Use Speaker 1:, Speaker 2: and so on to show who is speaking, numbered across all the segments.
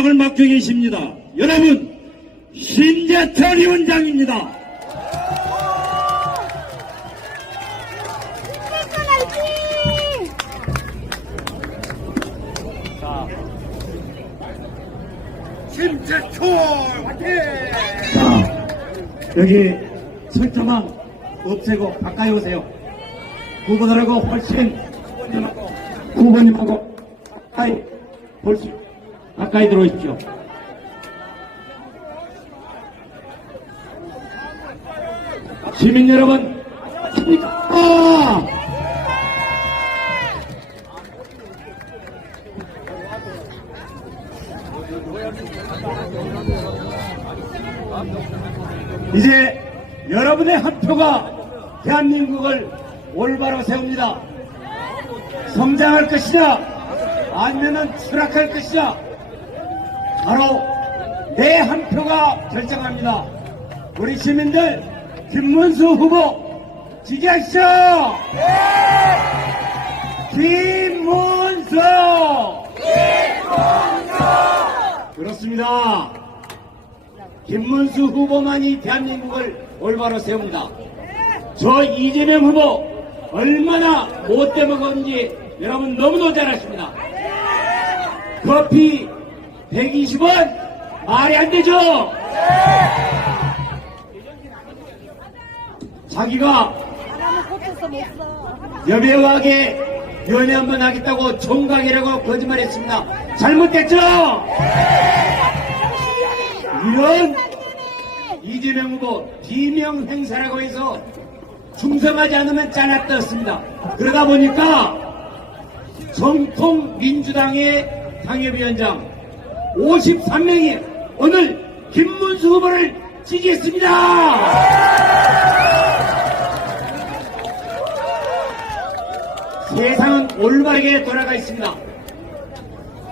Speaker 1: 위원장을 맡고 계십니다. 여러분, 신재철 위원장입니다.
Speaker 2: 김재철 화이팅!
Speaker 1: 자, 여기 설정망 없애고 가까이 오세요. 후보들하고 훨씬 후보님하고 가까이 볼수 가까이 들어오십시오. 시민 여러분, 아! 이제 여러분의 한 표가 대한민국을 올바로 세웁니다. 성장할 것이냐, 아니면 추락할 것이냐, 바로 내 한 표가 결정합니다. 우리 시민들, 김문수 후보 지지하시죠! 김문수! 그렇습니다. 김문수 후보만이 대한민국을 올바로 세웁니다. 저 이재명 후보 얼마나 못돼 먹었는지 여러분 너무도 잘 아십니다. 커피 120원 말이 안 되죠? 자기가. 여배우하게 연애 한번 하겠다고 총각이라고 거짓말했습니다. 잘못됐죠? 이런 이재명 후보 비명 행사라고 해서 충성하지 않으면 잘랐떴습니다. 그러다 보니까 정통 민주당의 당협위원장 53명이 오늘 김문수 후보를 지지했습니다. 세상은 올바르게 돌아가 있습니다.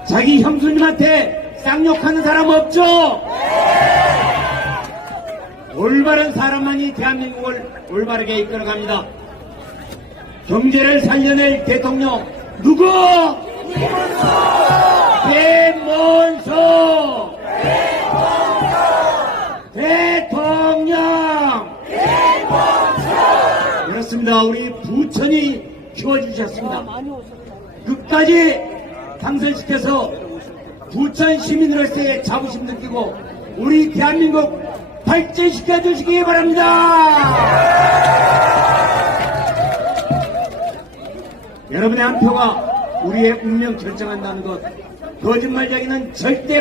Speaker 1: 자기 형수님한테 쌍욕하는 사람 없죠? 올바른 사람만이 대한민국을 올바르게 이끌어갑니다. 경제를 살려낼 대통령 누구? 김문수! 대통령! 그렇습니다. 우리 부천이 키워주셨습니다.
Speaker 3: 오셨다.
Speaker 1: 끝까지 당선시켜서 부천 시민으로서의 자부심 느끼고 우리 대한민국 발전시켜 주시기 바랍니다. 여러분의 한 표가 우리의 운명 결정한다는 것 거짓말쟁이는 절대